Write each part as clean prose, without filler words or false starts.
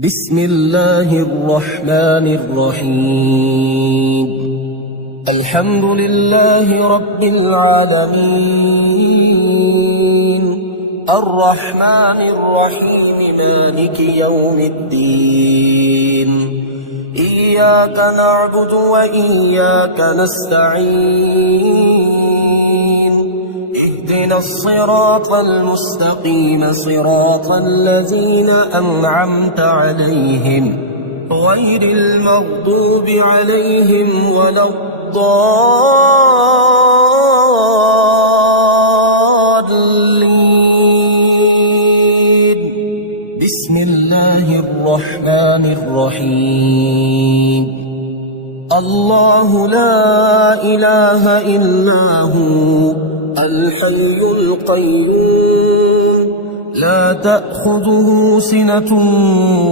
بسم الله الرحمن الرحيم. الحمد لله رب العالمين، الرحمن الرحيم، مالك يوم الدين. إياك نعبد وإياك نستعين. اهدنا الصراط المستقيم، صراط الذين أنعمت عليهم غير المغضوب عليهم ولا الضالين. بسم الله الرحمن الرحيم. الله لا إله إلا هو الحي القيوم، لا تأخذه سنة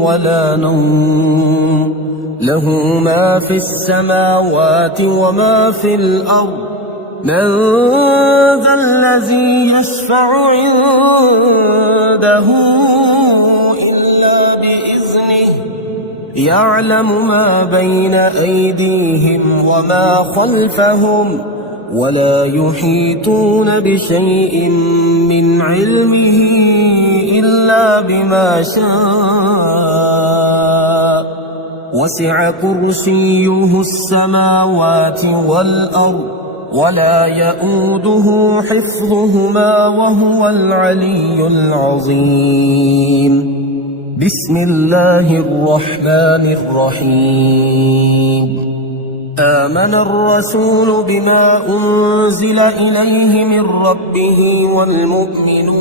ولا نوم، له ما في السماوات وما في الأرض. من ذا الذي يشفع عنده إلا بإذنه، يعلم ما بين أيديهم وما خلفهم، ولا يحيطون بشيء من علمه إلا بما شاء. وسع كرسيه السماوات والأرض، ولا يئوده حفظهما، وهو العلي العظيم. بسم الله الرحمن الرحيم. آمن الرسول بما أنزل إليه من ربه والمؤمنون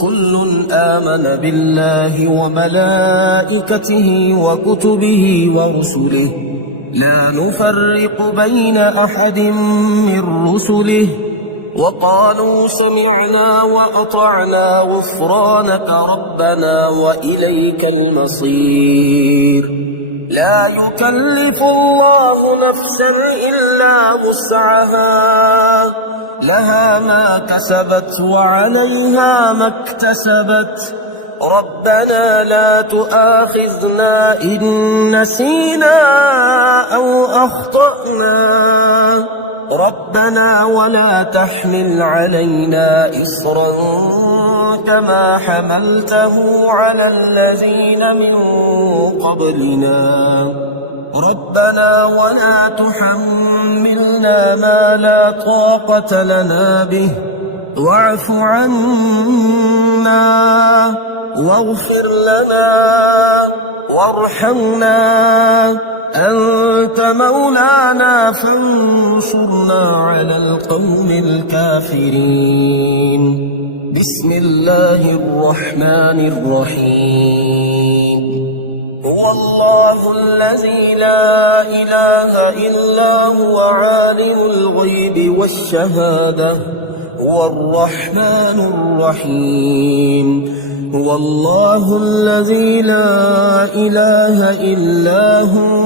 كل آمن بالله وملائكته وكتبه ورسله، لا نفرق بين أحد من رسله، وقالوا سمعنا وأطعنا غفرانك ربنا وإليك المصير. لا يكلف الله نفسا إلا وسعها، لها ما كسبت وعليها ما اكتسبت. ربنا لا تؤاخذنا إن نسينا أو أخطأنا، ربنا ولا تحمل علينا إصرا كما حملته على الذين من قبلنا. ربنا ولا تحملنا ما لا طاقة لنا به، واعف عنا واغفر لنا وارحمنا، أنت مولانا فانصرنا على القوم الكافرين. بسم الله الرحمن الرحيم. هو الله الذي لا إله إلا هو عالم الغيب والشهادة، هو الرحمن الرحيم. هو الله الذي لا إله إلا هو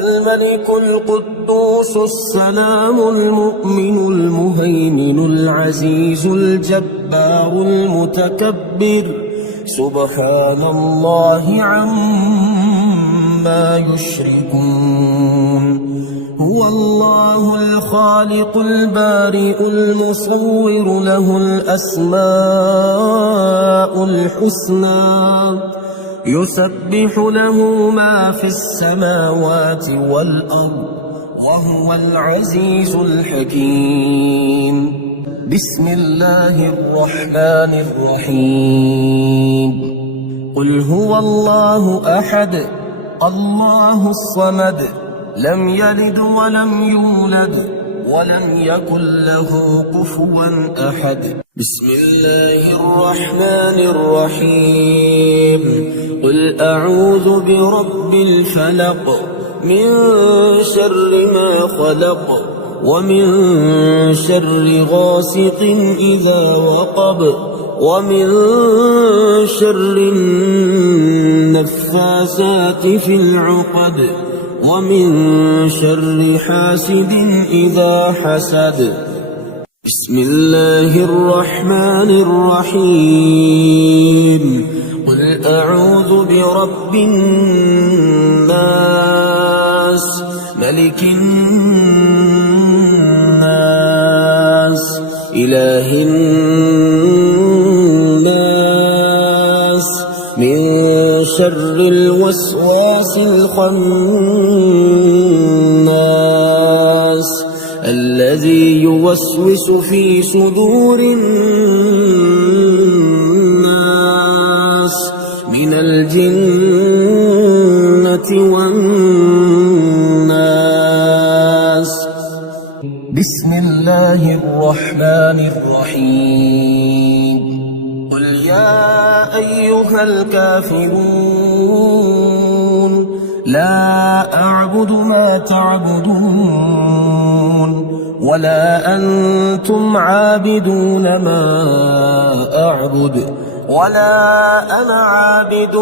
الملك القدوس السلام المؤمن المهيمن العزيز الجبار المتكبر، سبحان الله عما يشركون. هو الله الخالق البارئ المصور، له الأسماء الحسنى، يسبح له ما في السماوات والأرض، وهو العزيز الحكيم. بسم الله الرحمن الرحيم. قل هو الله أحد، الله الصمد، لم يلد ولم يولد ولم يكن له كفوا أحد. بسم الله الرحمن الرحيم. قل أعوذ برب الفلق، من شر ما خلق، ومن شر غاسق إذا وقب، ومن شر النفاثات في العقد، ومن شر حاسد إذا حسد. بسم الله الرحمن الرحيم قل أعوذ برب الناس ملك الناس إله الناس من شر الوسواس الخناس الذي يوسوس في صدور الناس من الجنة والناس بسم الله الرحمن الرحيم قل يا أيها الكافرون لا أعبد ما تعبدون ولا أنتم عابدون ما أعبد ولا أنا عابد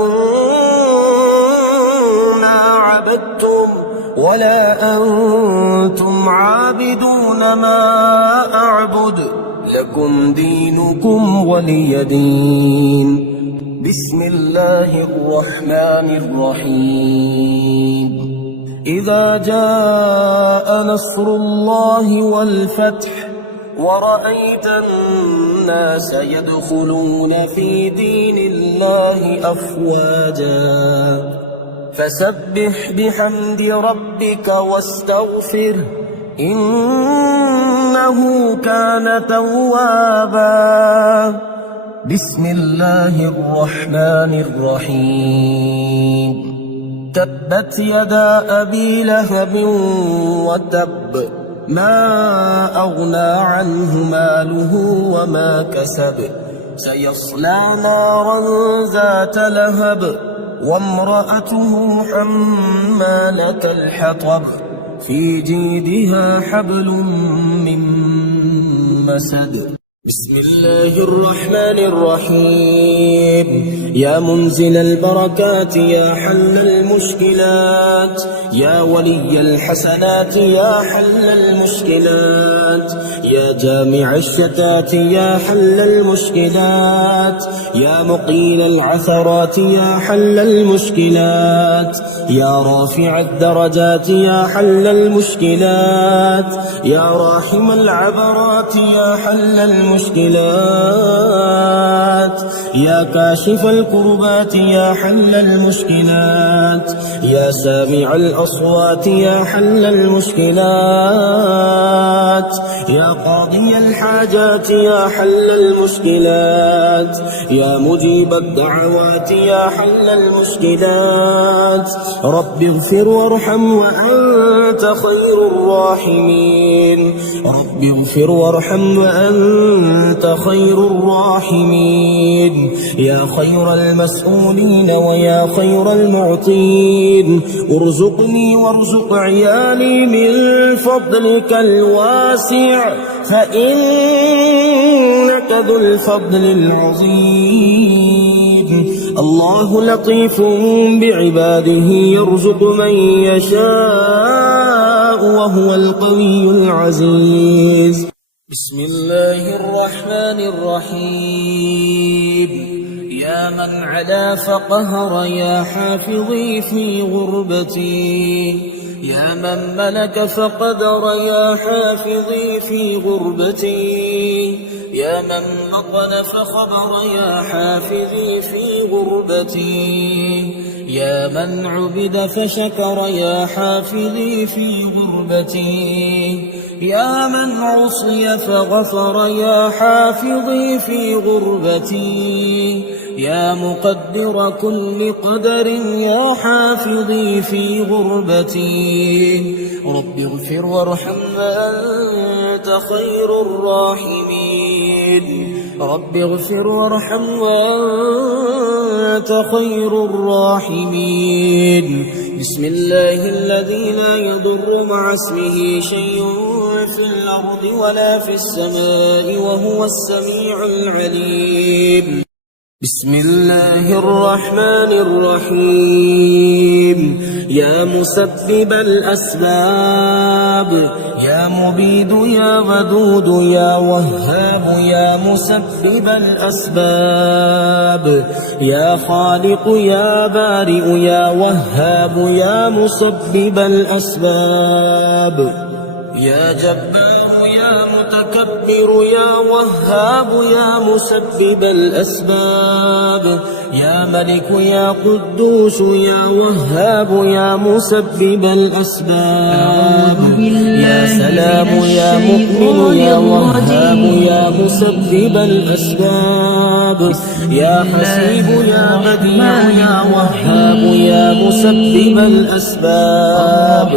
ما عبدتم ولا أنتم عابدون ما أعبد لكم دينكم ولي دين بسم الله الرحمن الرحيم إذا جاء نصر الله والفتح ورأيت الناس يدخلون في دين الله أفواجا فسبح بحمد ربك واستغفره إنه كان توابا بسم الله الرحمن الرحيم تبت يدا أبي لهب وتب ما أغنى عنه ماله وما كسب سيصلى نارا ذات لهب وامرأته حمالة الحطب في جيدها حبل من مسد بسم الله الرحمن الرحيم يا منزل البركات يا حل المشكلات يا ولي الحسنات يا حل المشكلات يا جامع الشتات يا حل المشكلات يا مقيل العثرات يا حل المشكلات يا رافع الدرجات يا حل المشكلات يا راحم العبرات يا حل المشكلات يا كاشف الكربات يا حل المشكلات يا سامع الأصوات يا حل المشكلات يا قاضي الحاجات يا حل المشكلات يا مجيب الدعوات يا حل المشكلات رب اغفر وارحم وأنت خير الراحمين رب اغفر وارحم وأنت خير الراحمين يا خير المسؤولين ويا خير المعطين ارزقني وارزق عيالي من فضلك الواسع فإنك ذو الفضل العظيم الله لطيف بعباده يرزق من يشاء وهو القوي العزيز بسم الله الرحمن الرحيم يا من علا فقهر يا حافظي في غربتي يا من ملك فقدر يا حافظي في غربتي يا من مطن فخبر يا حافظي في غربتي يا من عبد فشكر يا حافظي في غربتي يا من عصي فغفر يا حافظي في غربتي يا مقدر كل قدر يا حافظي في غربتي رب اغفر وارحم وأنت خير الراحمين رب اغفر وارحم وأنت خير الراحمين بسم الله الذي لا يضر مع اسمه شيء في الأرض ولا في السماء وهو السميع العليم بسم الله الرحمن الرحيم. يا مسبب الأسباب، يا مبيد يا ودود يا وهاب، يا مسبب الأسباب، يا خالق يا بارئ يا وهاب، يا مسبب الأسباب، يا جبار يا متكبر يا وهاب، يا مسبب الأسباب، يا ملك يا قدوس يا وهاب، يا مسبب الأسباب، يا سلام يا مؤمن يا وهاب، يا مسبب الأسباب، يا حسيب يا بديع يا وهاب، يا مسبب الأسباب،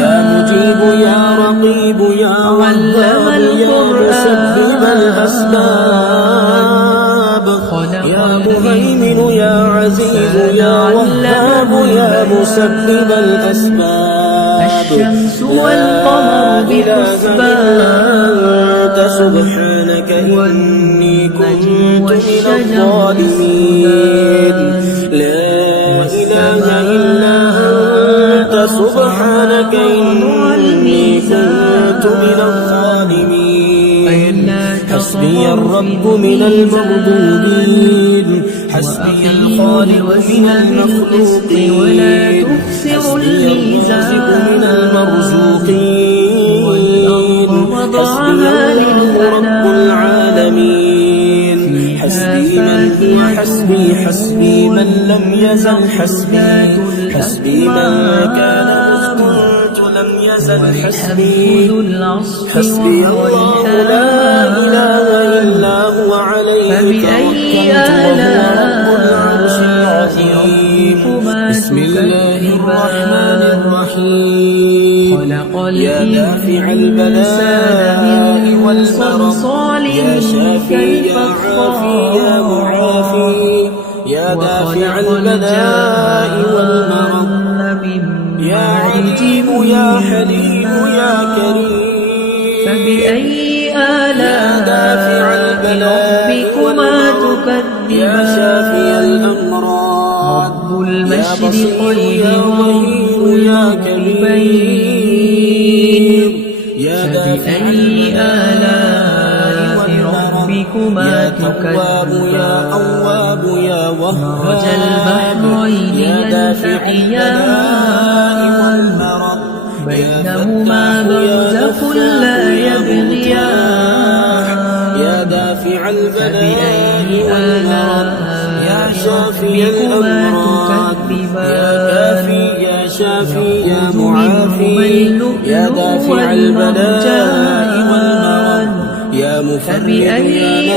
يا مجيب يا رقيب يا وهاب، يا مسبب الأسباب، يا مهيمن يا عزيز يا وهاب، يا مسبب الأسباب. الشمس والقمر بحسبان، سبحانك إني كنت من الظالمين. لا إله إلا أنت سبحانك إني كنت من الظالمين. حسبي الرب من المغضوبين، حسبي الخالق من المخلوقين، حسبي الرازق من المرزوقين، حسبي الله رب العالمين. حسبي من هو حسبي، حسبي من لم يزل حسبي، حسبي من كان لم يزل حسبي، حسبي الله لا إله إلا هو عليه توكلت وهو رب العرش العظيم. بسم الله الرحمن الرحيم. يا دافع البلاء والمرض، يا شافي يا عافي يا معافي، يا دافع البلاء والمرض، يا عليم يا حليم يا كريم. فبأي آلاء ربكما تكذبان؟ يا شافي الأمراض، رب المشرقين ورب يا كريم. يا فبأي آلاء ربكما تواب يا تكذبان؟ أواب يا وهاب، مرج البحرين يلتقيان، بينهما برزخ لا يبغيان. يا دافع البلاء فبأي آلاء يا شافي ربكما الأمراض، يا تكذبان؟ كافي يا شافي يا معافي، يا دافع البلاء والمرض، يا مفرج يا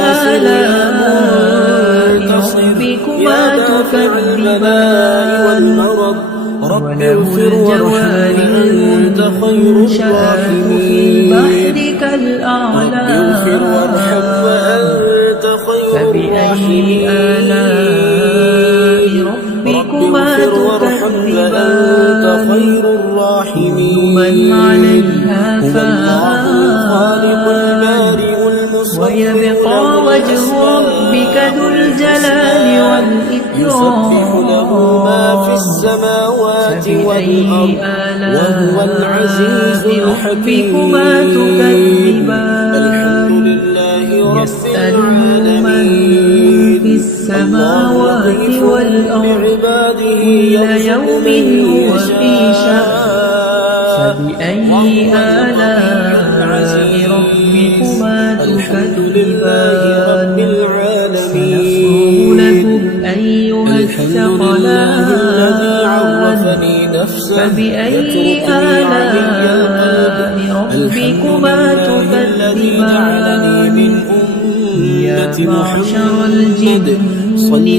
ناصر يا منتصر، يا دافع البلاء والمرض. رب اغفر وارحم أنت خير الراحمين. بحرك الأعلى، رب اغفر وارحم وأنت خير فبأي آلاء ربكما تكذبان؟ خير الراحمين. من عليها هو الله الخالق البارئ المصور، ويبقى وجه ربك ذو الجلال يسبح له ما في والإكرام. السماوات فبأي والأرض وهو العزيز آلاء الحكيم. ربكما تكذبان؟ الحمد لله رب يسأله من العالمين. في السماوات والأرض بعباده كل يوم هو في شأن. فبأي آلاء ربكما تكذبان؟ سنفرغ لكم أيها الثقلان. فبأي آلاء ربكما تكذبان؟ يا معشر الجن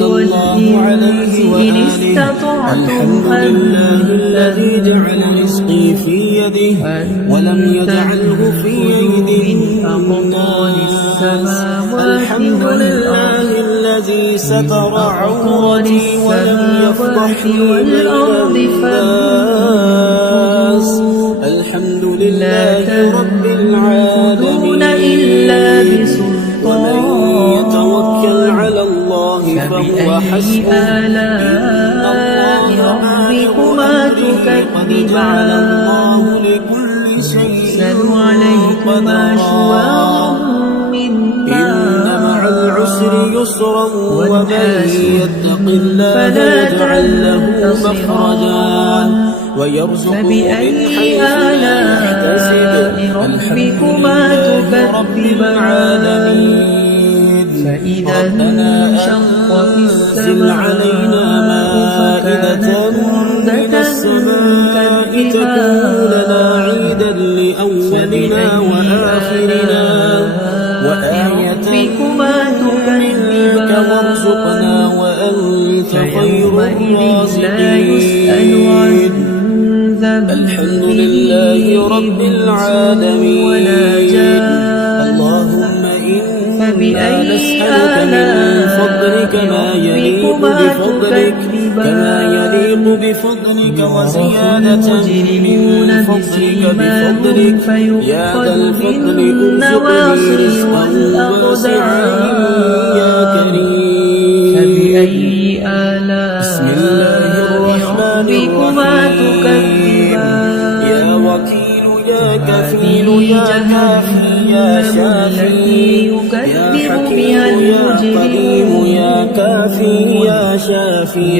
والإنس إن استطعتم أن الذي جعل رزقي في يده ولم يجعله في أيدي أقطار السماوات الحمد لله الذي ستر عورتي ولم يفضحني والأرض فانفذوا. الحمد لله رب العالمين. إلا بسلطان. ومن يتوكل على الله فهو حسبه إن الله ربكما تكذبان لكل شيء يرسل عليكما شواظ من إن مع العسر يسرا ومن يتق الله فلا يجعل له تعلم مخرجا ويرزقه من فبأي حيث لا يحتسب ربكما رب العالمين فإذا ربنا انشقت أنزل علينا مائدة من السماء تكون لنا عيدا لأولنا وآخرنا وآية منك وارزقنا وأنت خير الرازقين الحمد لله رب العالمين اللهم إنا نسألك من فضلك ما يليق بفضلك وزيادة من فضلك بفضلك يا ذا الفضل ارزقني رزقا واسعا يا كريم فبأي آلاء بسم الله الرحمن الرحيم يا وكيل يا كفيل يا كافي يا شافي يا حكيم يا قديم يا كافي يا شافي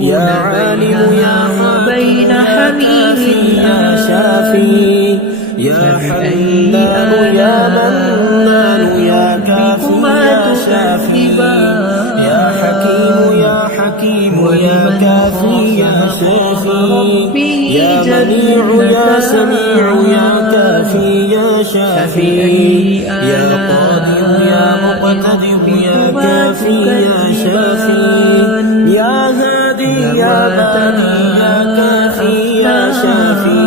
يا عالم يا بين حميم يا شافي يا حنان يا منان يا كافي يا شافي يا حكيم يا كافي يا شافي يا منيع يا سميع يا كافي يا شافي يا قادر يا مقتدر يا كافي يا شافي يا هادي يا باني يا كافي يا شافي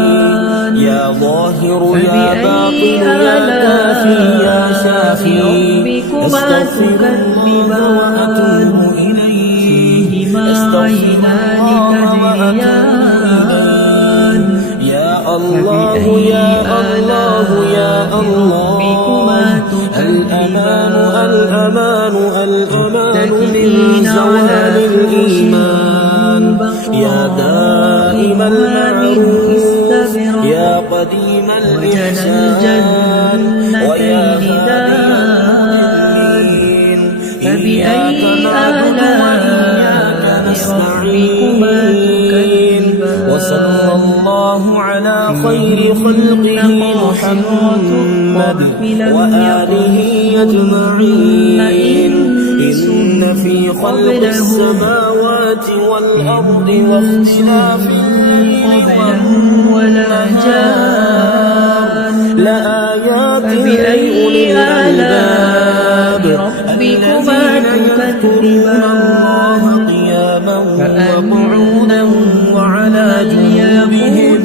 يا ظاهر يا باطن يا كافي يا شافي أستغفر الله وأتوب إليه عينان تجريان يا الله يا الله يا الله الأمان الأمان الأمان من زوال الإيمان يا دائم المعروف يا قديم الإحسان ويا هادين إياك نعبد وإياك نستعين وصلى الله على خير خلقه محمد وآله أجمعين إن في خلق السماوات والأرض واختلاف الليل ولا جان لآيات فبأي آلاء ربكما تكذبان قياما وقعودا وعلى جنوبهم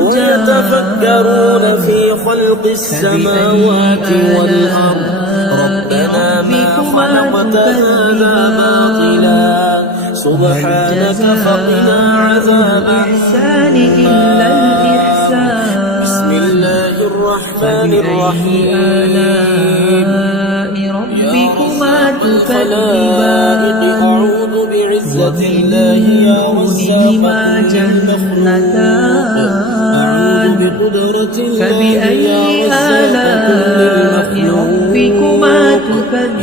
ويتفكرون في خلق السماوات والأرض ربنا ما خلقت هذا باطلا سبحانك فقنا عذاب الإحسان إلا الإحسان بسم الله الرحمن الرحيم ربكما الخلائق أعوذ بعزة الله يا رزاق جنتان أعوذ بقدرة الله فبأي يا رزاق آلاء ربكما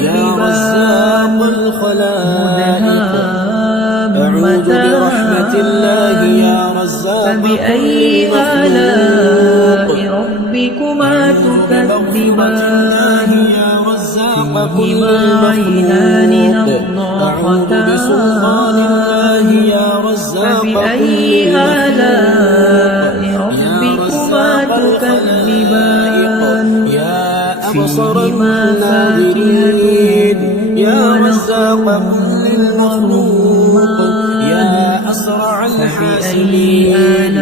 يا رزاق تكذبان الخلائق أعوذ برحمة الله يا رزاق فبأي آلاء ربكما تكذبان يا رزاق كل عينان أعوذ بسلطان الله يا رزاق فبأي آلاء ربكما تكذبان يا أبصر الناظرين يا رزاق كل المخلوق يا أسرع الحاسبين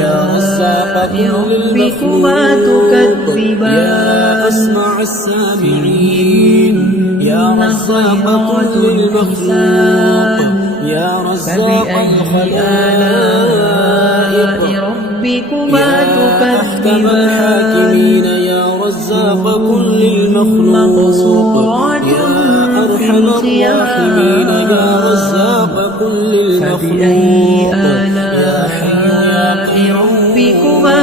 يا رزاق كل ربكما المخلوق تكذبان يا أسمع السامعين يا رزاق كل المخلوق يا رزاق الخلائق ربكما أحكم تكذبان الحاكمين يا رزاق كل المخلوق يا أرحم الراحمين يا رزاق كل فبأي المخلوق آلاء ربكما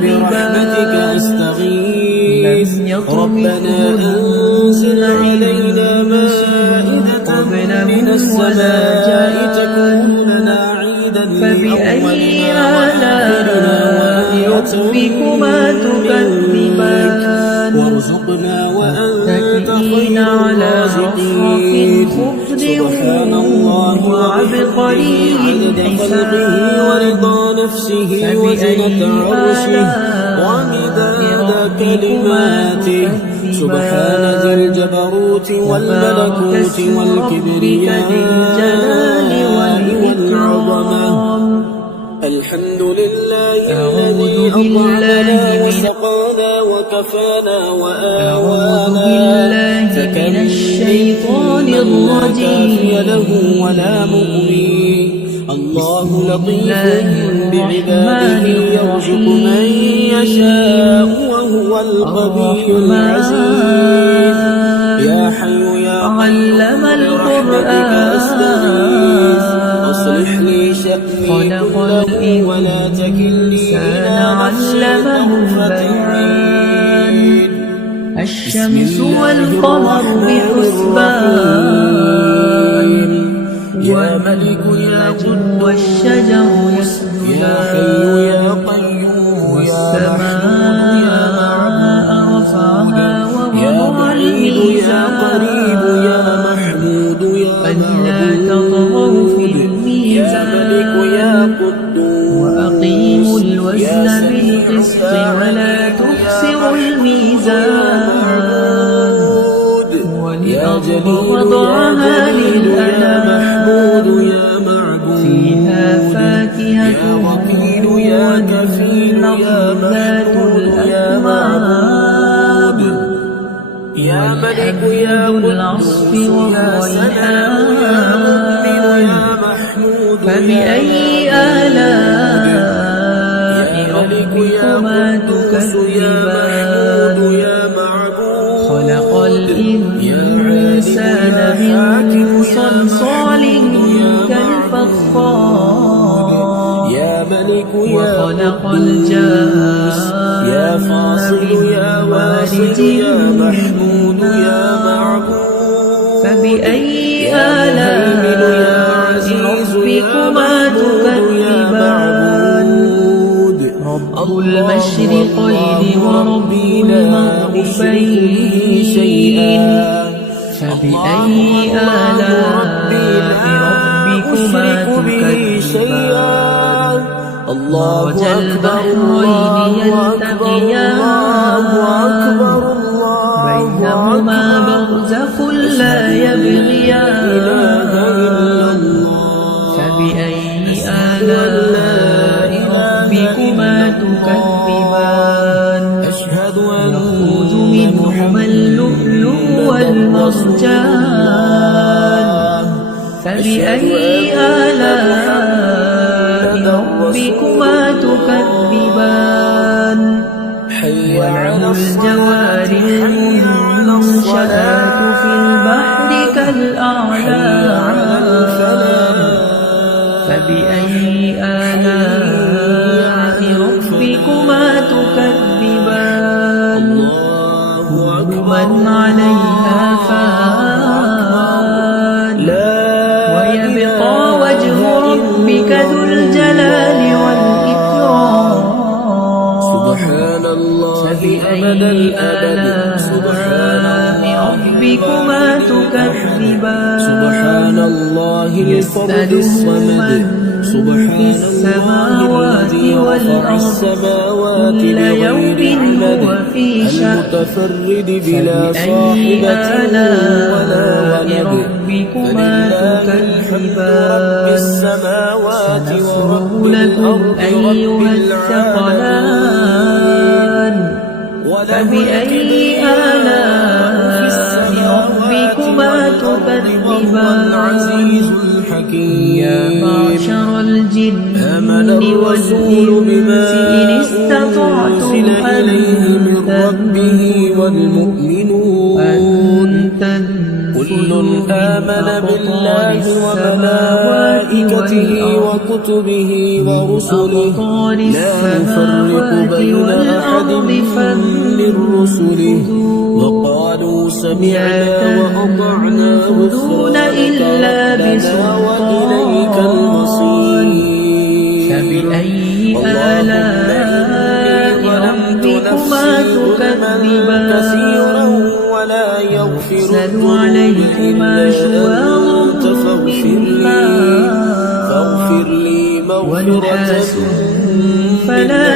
برحمتك تكذبان أستغيث ربنا أنزل علينا مائدة من السماء تكون لنا عيدا فبأي آلاء ربكما تكذبان وارزقنا وأنت متكئين خير على الرازقين رفرف خضر سبحان الله وعبقري عدد خلقه ورضا نفسه وزنة عرشه ومداد كلماته سبحان ذي الجبروت والملكوت والكبرياء والعظمة الحمد لله الذي أطعمنا وسقانا وكفانا وآوانا فكم من كافي له ولا مؤوي الله لطيف بعباده يرزق من يشاء وهو القوي العزيز يا حي يا علم القرآن أصلح لي شأني كله ولا تكلني إلى نفسي طرفة عين الشمس والقمر بحسبان والملك يقول والشجر يا حي يسجدان يا قيوم والسماء رفعها يا ووضع بعيد يا قريب يا الميزان محمود يا ألا تطغوا في يا ملك يا الميزان قدوس وأقيموا الوزن بالقسط ولا تخسروا الميزان يا جليل وضعها يا للأنام محمود يا معبود فيها فاكهة يا وكيل يا كفيل يا ذات محمود يا معبود يا ملك يا العصف قدوس يا سلام يا مؤمن يا محمود فبأي آلاء ربكما تكذبان يا معبود خلق الإنسان من صلصال كالفخار يا ملك يا وخلق قدوس يا الجان فاصل يا من واصل يا محمود يا معبود فبأي آلاء ربكما تكذبان رب المشرقين ورب المغربين فبأي آلاء ربكما تكذبان مرج البحرين يلتقيان بينهما برزخ لا يبغيان فبأي آلاء ربكما تكذبان يخرج منهما اللؤلؤ والمرجان فبأي آلاء ربكما تكذبان وله الجوار المنشآت في البحر كالأعلام فبأي آلاء ربكما تكذبان كل من عليها فان ويبقى وجه ربك ذو الجلال والإكرام سبحان الله فبأي آلاء ربكما تكذبان سبحان الله الفرد يسأله الصمد من في سبحان السماوات الذي رفع والأرض السماوات كل بغير يوم عمد هو في شأن المتفرد بلا فبأي صاحبة آلاء ولا ولد ربكما فلله رب تكذبان السماوات سنفرغ ورب لكم الأرض رب أيها العالمين الثقلان فبأي آلاء ربكما تكذبان يا معشر الجن الرسول بما والإنس إن استطعتم أنزل إليه من ربه والمؤمنون أن كل آمن بالله وملائكته وكتبه ورسله لا نفرق بين أحد من رسله وقالوا سمعنا وأطعنا غفرانك ربنا وإليك المصير فبأي آلاء ربكما تكذبان ولا يغفر يرسل عليكما شواظ فاغفر لي ونحاس فلا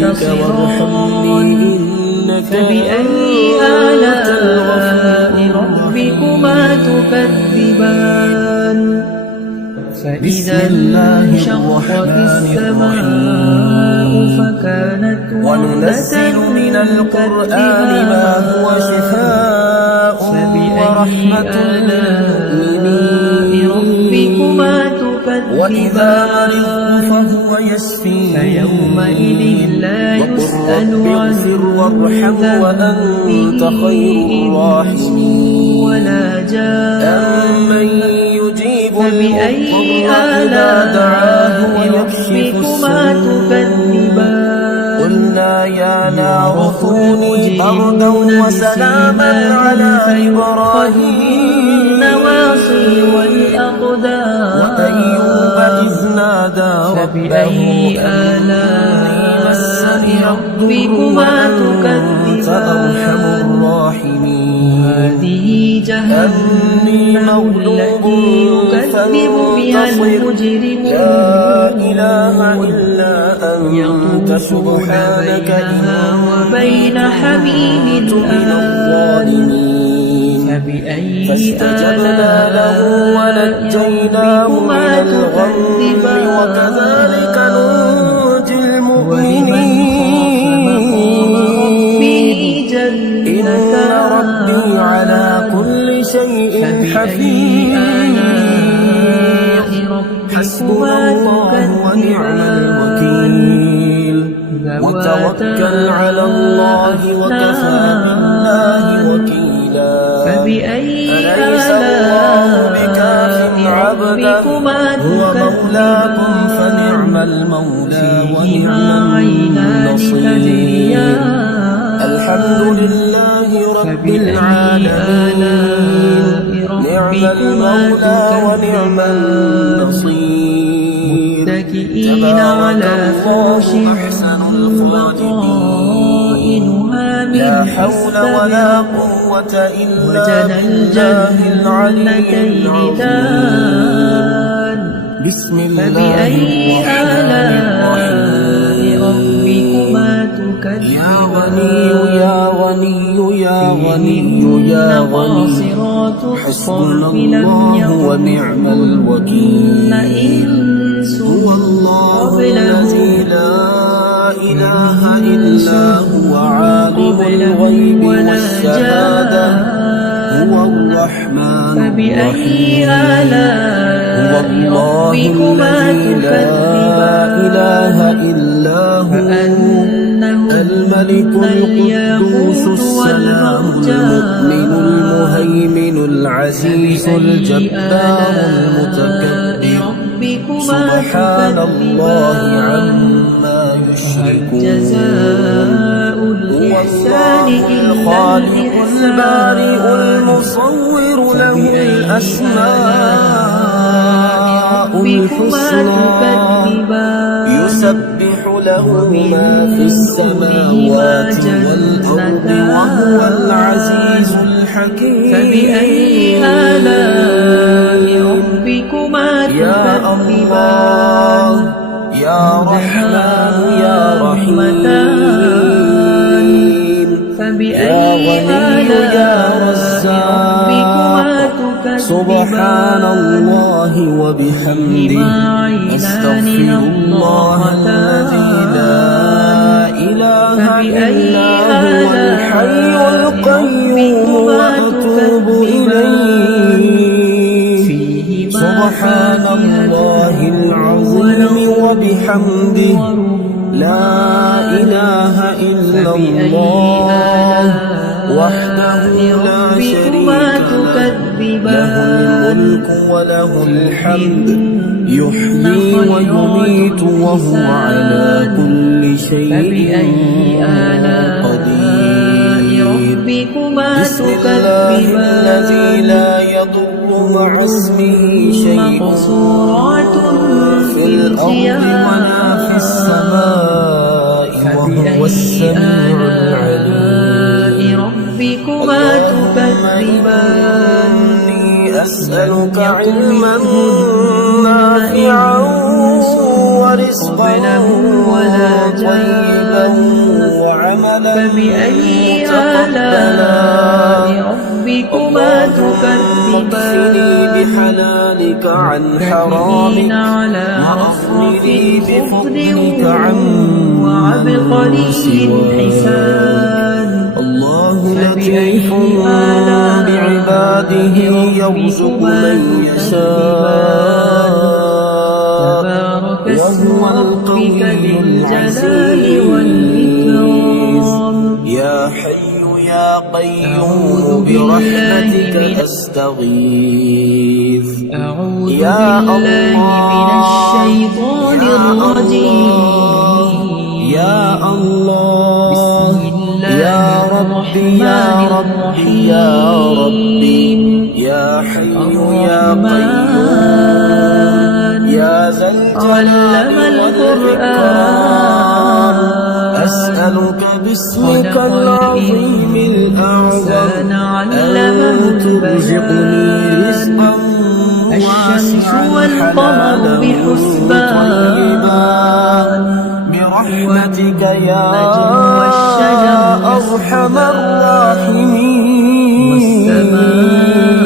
تنتصران فبأي آلاء ربكما تكذبان فإذا انشقت السماء فكانت وننزل من القرآن ما هو شفاء ورحمة للمؤمنين ربكما وإذا تكذبان مرضت فهو يشفين فيومئذ لا يسأل عن وارحم وأنت خير الراحمين ولا جان أمن يجيب فبأي آلاء ربكما تكذبان قلنا يا نار كوني بردا وسلاما على إبراهيم النواصي والأقدام وأيوب إذ نادى فبأي آلاء ربكما أرحم تكذبان الراحمين هذه جهنم التي يكذب بها المجرمون لا إله إلا أنت سبحانك وبين حميم الظالمين فبأي فاستجبنا له ونجيناه من الغم وكذلك ننجي المؤمنين إن ربي على كل شيء حفيظ حسبنا الله ونعم الوكيل وتوكل على الله وكفى بالله وكيلا فبأي أليس الله بكاف عبده هو مولاكم فنعم المولى ونعم النصير الحمد لله رب العالمين نعم المولى ونعم النصير متكئين على فرش بطائنها من لا حول ولا قوة إلا وجنى بالله العلي الجنتين دان بسم الله فبأي الرحمن الرحيم ربكما يا غني تكذبان يا غني يا غني يا غني قاصرات حسبنا الطرف لم الله ونعم الوكيل إنس هو الله الذي لا إله إلا هو عالم الغيب والشهادة هو الرحمن فبأي الرحيم هو آلاء الله ربكما الذي لا إله إلا هو فأنه الملك القدوس السلام المؤمن المهيمن العزيز الجبار المتكبر سبحان الله عما يشركون جزاء هو الإحسان الله إلا الخالق البارئ الإحسان المصور له الأسماء ربكما الحسنى تكذبان يسبح له ما في السماوات والأرض وهو العزيز الحكيم فبأي آلاء ربكما يا الله تكذبان يا رحمن يا رحيم فبأي غني يا آلاء رزاق ربكما سبحان تكذبان الله وبحمده أستغفر الله الذي لا إله إلا هو الحي القيوم وأتوب إليه سبحان الله العظيم وبحمده لا إله إلا الله وحده لا شريك له تكذبان الملك وله الحمد يحيي ويميت وهو على كل شيء فبأي آلاء قدير ربكما بسم الله الذي تكذبان لا يضر مع اسمه شيء مقصورات في في الأرض ولا الخيام في السماء وهو السميع العليم ربكما تكذبان إني أسألك علما نافعا ورزقا طيبا وعملا فبأي متقبلا آلاء ربكما واكفني تكذبان بحلالك عن كفين حرامك على رفرف خضر وعبقري سواك حسان الله فبأي لطيف آلاء بعباده يرزق من يشاء تبارك اسم وهو ربك ذي القوي الجلال العزيز والإكرام يا حي يا أعوذ قيوم بالله برحمتك من أستغيث أعوذ يا بالله من الشيطان يا الرجيم يا الله بسم الله يا ربي يا ربي يا ربي يا حي يا قيوم يا ذا الجلال علم والإكرام القرآن أسألك باسمك العظيم الأعظم علمه أن ترزقني رزقا الشمس واسعا والقمر حلالا بحسبان برحمتك يا والنجم والشجر أرحم يسجدان الراحمين والسماء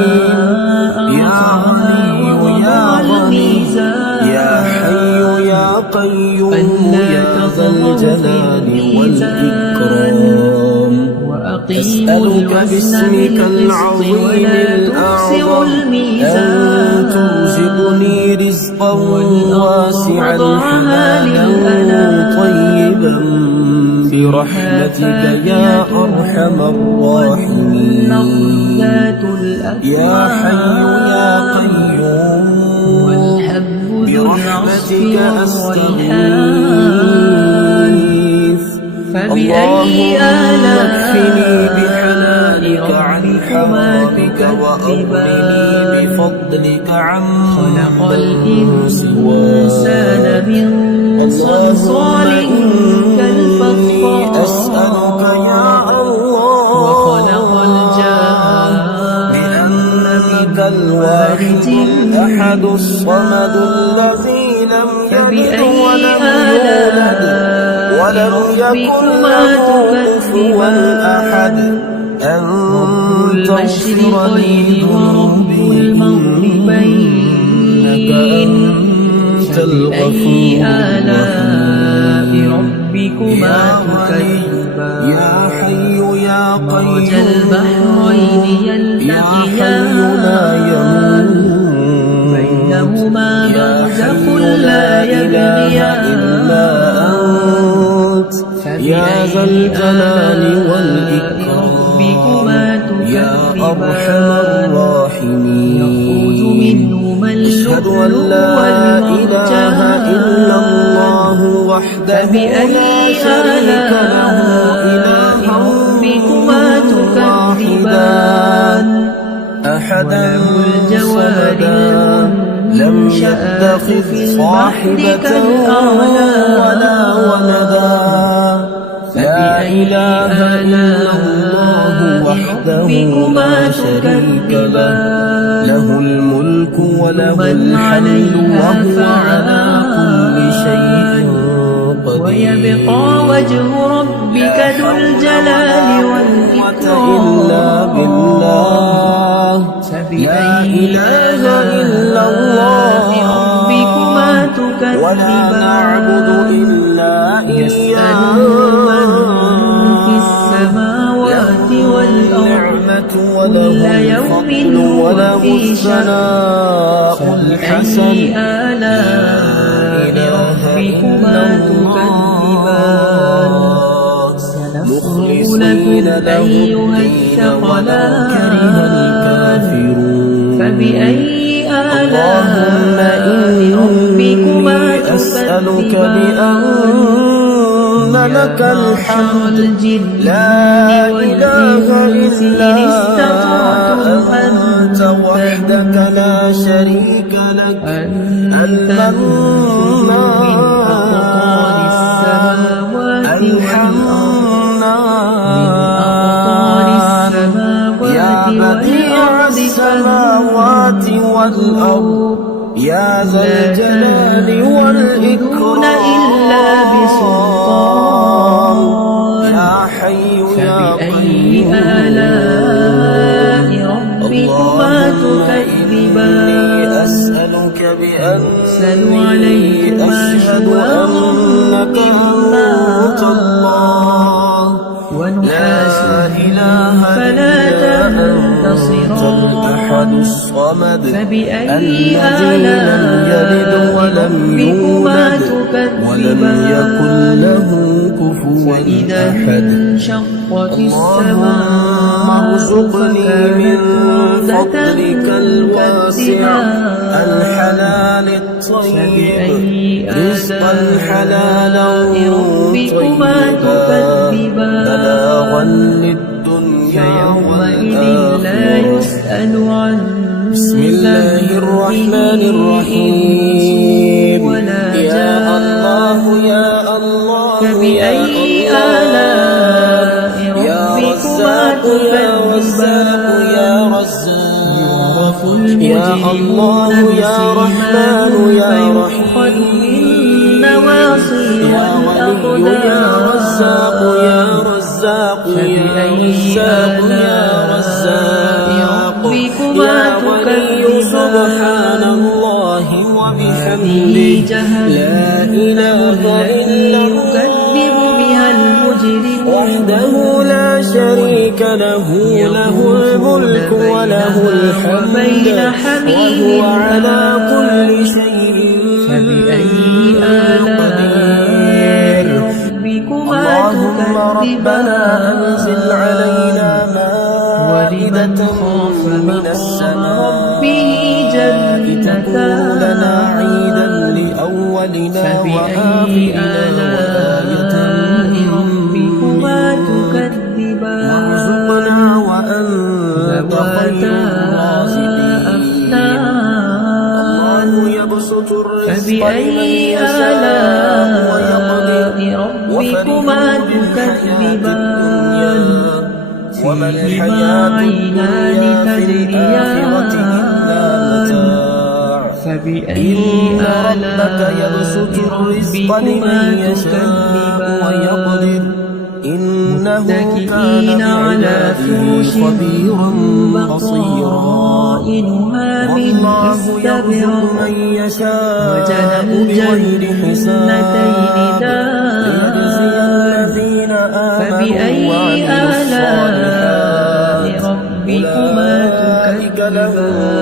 يا رفعها ووضع الميزان يا حي يا قيوم ألا يا ذا تطغوا في الجلال الميزان والإكرام وأقيموا أسألك الوزن باسمك بالقسط العظيم ولا تخسروا الأعظم أن الميزان ترزقني رزقا والأرض واسعا وضعها حلالا للأنام طيبا برحمتك يا أرحم الراحمين ذات يا حي يا قيوم والحب ذو العصف برحمتك والريحان أستغيث فبأي آلاء اكفني بحلالك عن ربكما حرامك وأغنني تكذبان بفضلك عن خلق سواك الإنسان من صلصال إني أسألك كالفخار يا الله وخلق الجان بأنك الواحد الأحد الصمد الذي لم يلد فبأي ولم يولد ولم يكن له كفوا أحد أن تغفر لي ذنوبي إنك أنت الغفور آلاء ربكما تكذبان يا حي يا مرج قيوم البحرين يا حي لا يلتقيان يموت بينهما يا برزخ حي لا لا إله إلا يبغيان أنت يا ذا الجلال والإكرام ربكما يا أرحم تكذبان يخرج الراحمين منهما أشهد أن اللؤلؤ لا إله إلا الله والمرجان وحده فبأي لا شريك له آلاء إلها ربكما تكذبان أحدا وله الجوار صمدا لم المنشآت في يتخذ البحر صاحبة كالأعلام ولا ولدا لا فبأي إله إلا الله آلاء وحده ربكما لا شريك له تكذبان له الملك وله من الحمد عليها وهو على كل شيء قدير ويبقى وجه ربك ذو الجلال والإكرام إلا بالله لا فبأي إله إلا آلاء الله ربكما ولا نعبد تكذبان إلا يسأله من في السماوات والأرض النعمة كل وله يوم الفضل هو وله في شأن الثناء الحسن فبأي آلاء ربكما تكذبان سنفرغ لكم مخلصين له أيها الدين ولو كره الثقلان الكافرون فبأي اللهم آلاء ربكما إني أسألك تكذبان بأن لك الحمد لا إله إلا أنت وحدك لا شريك لك المنان يا بديع السماوات والأرض يا ذا الجلال والإكرام إلا بسلطان يا حي يا فبأي قيوم آلاء ربكما تكذبان أسألك أرسل بأني عليكما أشهد شواظ أنك من أنت الله ونحاس لا إله فلا إلا أنت تنتصران الأحد الصمد فبأي الذي لم يلد ولم ربكما يولد ولم يكن تكذبان له كفوا وإذا أحد انشقت اللهم ارزقني من فضلك الواسع الحلال الطيب رزقا حلالا ربكما طيبا بلاغا للدنيا فيومئذ لا والآخرة يسأل عن بسم الله الرحمن الرحيم يا الله يا الله فبأي آلاء ربكما تكذبان يا رزاق يا الله يا رحمن يا رحيم النواصي والأقدام يا رزاق فبأي آلاء ربكما تكذبان سبحان الله وبحمده لا إله إلا يكذب بها المجرمون وحده لا شريك له له الملك وله الحمد وهو على كل شيء فبأي آلاء ربكما اللهم ربنا أنزل علينا مائدة من السماء لتكون لنا عيدا لأولنا فبأي آلاء ربكما تكذبان وارزقنا وأنت خير الرازقين الله يبسط الرزق فبأي آلاء ربكما تكذبان وما فيهما عينان تجريان فبأي آلاء ربكما تكذبان متكئين على فرش بطائنها من استبرق وجنى الجنتين دان فبأي آلاء ربكما تكذبان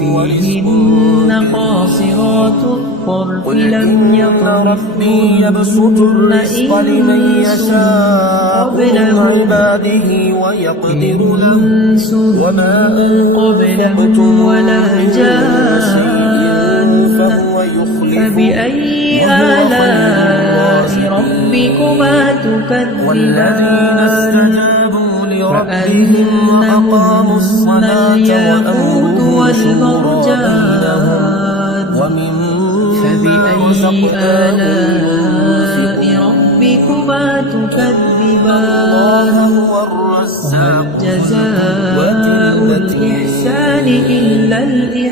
فيهن قاصرات الطرف لم يطمثهن إنس قبلهم عباده ويقدر له إنس قبلهم ولا جان فبأي آلاء ربكما تكذبان وأنهن الياقوت والمرجان فبأي آلاء ربكما تكذبان وهل جزاء الإحسان إلا الإحسان